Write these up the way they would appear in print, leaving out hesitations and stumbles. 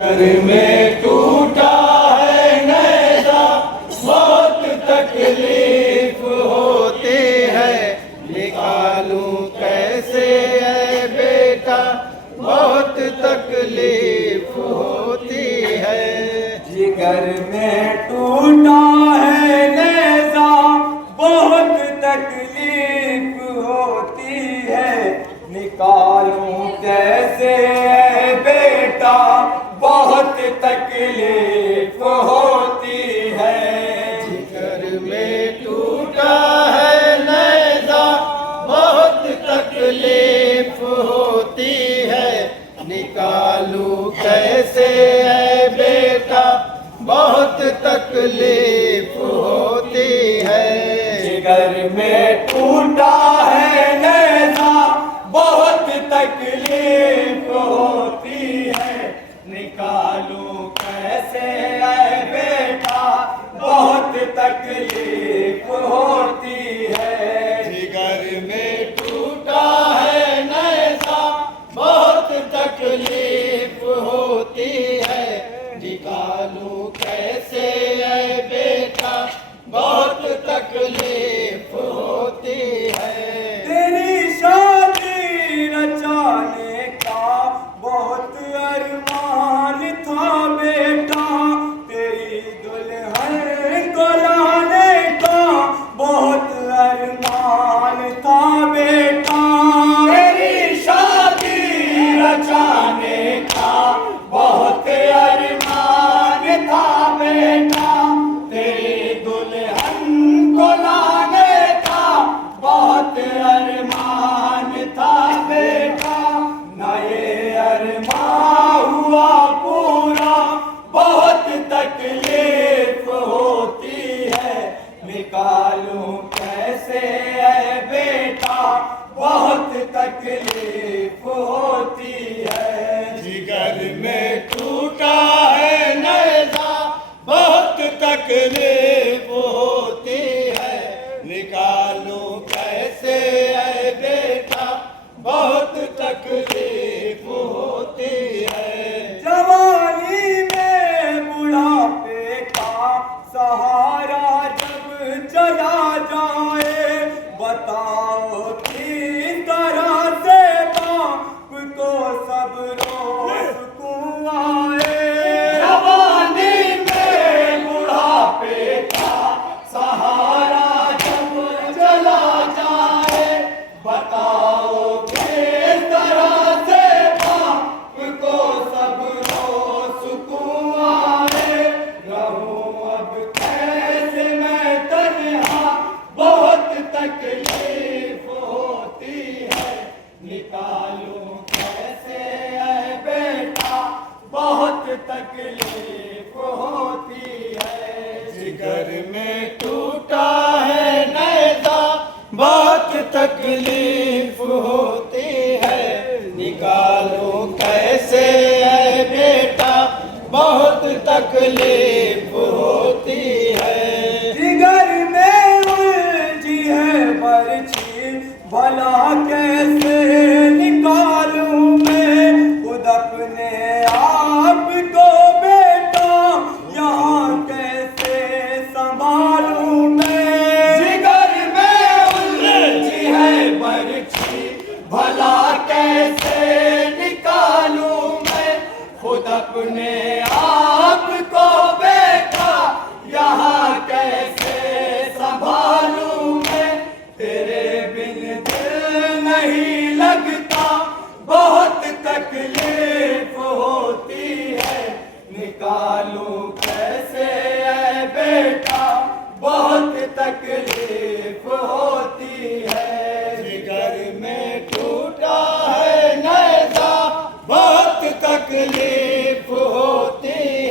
घर में टूटा है नैजा, बहुत तकलीफ होती है, निकालूं कैसे है बेटा, बहुत तकलीफ होती है। जिगर में टूटा है नैजा, बहुत तकलीफ होती है, निकालूं कैसे है बेटा, बहुत तकलीफ होती है। जिगर में टूटा है नैजा, बहुत तकलीफ होती है, निकालूं कैसे है बेटा, बहुत तकलीफ होती है। जिगर में टूटा है नैजा, बहुत तकलीफ होती है, निकालूं कैसे है बेटा, बहुत तकलीफ होती है। जिगर में टूटा है नैजा, बहुत तकलीफ होती है, निकालूं कैसे है बेटा, बहुत तकलीफ होती है। तेरी शादी रचाने का बहुत अरमान था बेटा, तेरी दुल्हन को लाने का बहुत अरमान था बेटा। तेरी शादी रचाने का बहुत अरमान था बेटा, तेरी दुल्हन को लाने का बहुत अरमान था बेटा। ना ये अरमान हुआ पूरा, बहुत तकलीफ होती है, निकालूं कैसे है बेटा, बहुत तकलीफ होती है। जिगर में टूटा है नैजा, बहुत तकलीफ होती है, निकालूं कैसे है बेटा, बहुत तकलीफ होती है। जवानी में बुढ़ापे का सहारा जब चला जाए, बताओ किस तरह से बाप को सब रोज सुकून आए। जवानी में बुढ़ापे का सहारा जब चला जाए, बताओ किस तरह से बाप को सब रोज सुकून आए। रहूं अब कैसे मैं तन्हा, बहुत तकलीफ होती है, निकालूं कैसे है बेटा, बहुत तकलीफ होती है। जिगर में टूटा है नैजा, बहुत तकलीफ होती है, निकालूं कैसे है बेटा, बहुत तकलीफ होती है। जिगर में उलझी है बरछी, भला कैसे निकालूं मैं खुद अपने आप को बेटा, यहाँ कैसे संभालूं मैं। जिगर में उलझी है बरछी, भला कैसे निकालूं मैं खुद अपने आप को बेटा, यहाँ कैसे संभालूं मैं। तेरे बिन दिल नहीं लगता, बहुत तकलीफ होती है, निकालूं कैसे है बेटा, बहुत तकलीफ होती है। जिगर में टूटा है नैजा, बहुत तकलीफ होती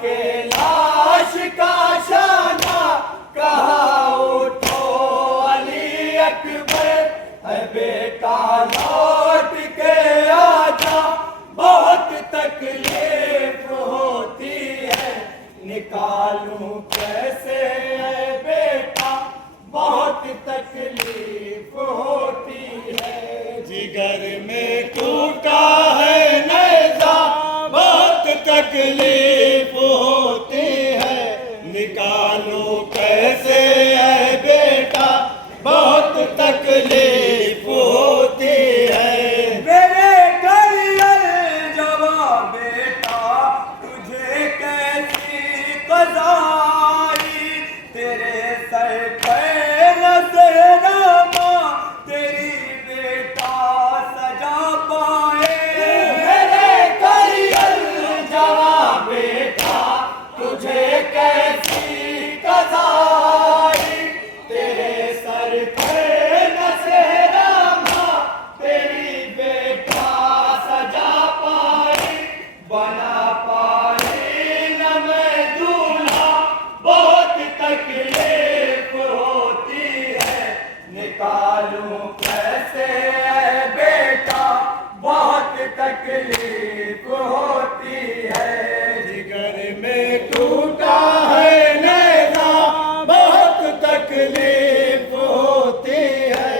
के लाश का शाना कहा उठो अली अकबर, है बेटा लौट के आजा, बहुत तकलीफ होती है, निकालूं कैसे है बेटा, बहुत तकलीफ होती है। जिगर में टूटा है नेज़ा, बहुत तकलीफ होती है, निकालूं कैसे है बेटा, बहुत तकलीफ होती है। मेरे करियर जवाब बेटा, तुझे कैसी कज़ा आई, तेरे सर पे नज़रनामा तेरी बेटा सजा पाए। मेरे करियर जवाब बेटा, तुझे कैसी कज़ा आई, तेरे सर पे नज़रनामा तेरी बेटा सजा पाई, बना पाई न मैं दूल्हा, बहुत तकलीफ होती है, निकालूं कैसे है बेटा, बहुत तकलीफ होती है। जिगर में टूटा है नेज़ा, बहुत तकलीफ होती है,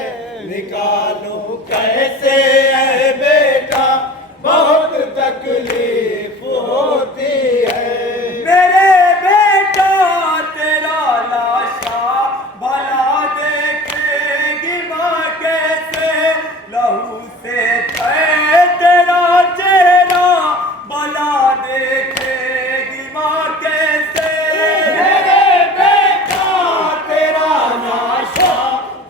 निकालूं कैसे है बेटा, बहुत तकलीफ होती है। मेरे बेटा तेरा लाशा भला देखेगी माँ कैसे, लहू से तय तेरा चेहरा भला देखेगी माँ कैसे। मेरे बेटा तेरा लाशा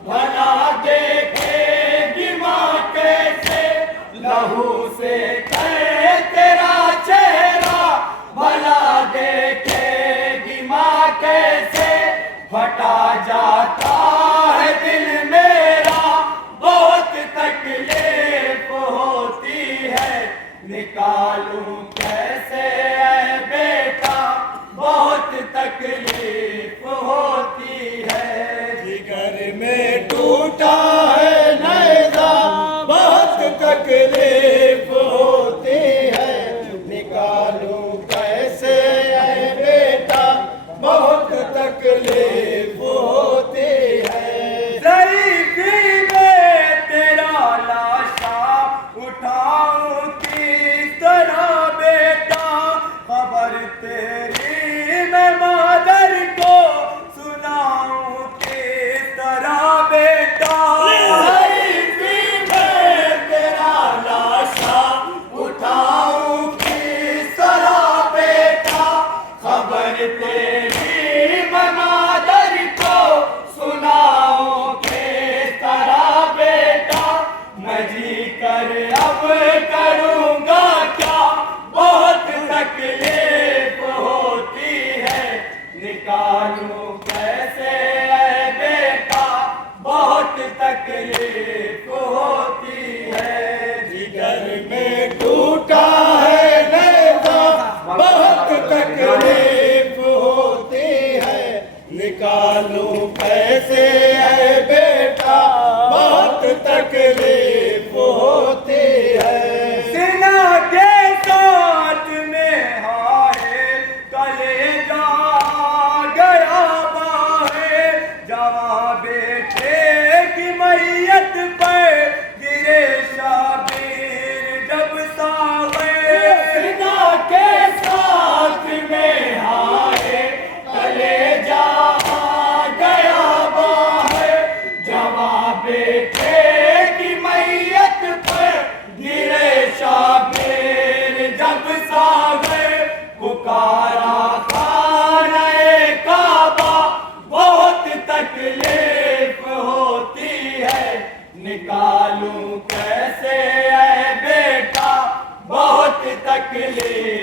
भला देखेगी माँ कैसे, लहू से तय तेरा चेहरा भला देखेगी माँ कैसे। फटा जाता है दिल मेरा, बहुत तकलीफ होती है, निकालूं कैसे है बेटा, बहुत तकलीफ होती है। जिगर में टूटा है नेज़ा, बहुत तकलीफ होती है, निकालूं कैसे है बेटा, बहुत तकलीफ होती है। ज़रीफ़ी में तेरा लाशा उठाऊं किस तरह बेटा, खबर तेरी मैं मादर को सुनाऊं किस तरह बेटा। ज़रीफ़ी में तेरा लाशा उठाऊं किस तरह बेटा, खबर तेरी मैं मादर को सुनाऊं किस तरह बेटा। मैं जी कर अब करूँगा क्या, बहुत तकलीफ होती है, निकालूं कैसे है बेटा, बहुत तकलीफ होती है। जिगर में टूटा है नेज़ा, बहुत तकलीफ होती है, निकालूं कैसे है बेटा, बहुत तकलीफ होती है। सीना के साथ में हाय कलेजा गया बाहे, जवां बेटे की मैयत पर गिरे शाबीर जब सावे। सीना के साथ में हाय कलेजा गया बाहे, जवां बेटे की मैयत पर गिरे शाबीर जब सावे। पुकारा खाने काबा, बहुत तकलीफ होती है, निकालूं कैसे है बेटा, बहुत तकलीफ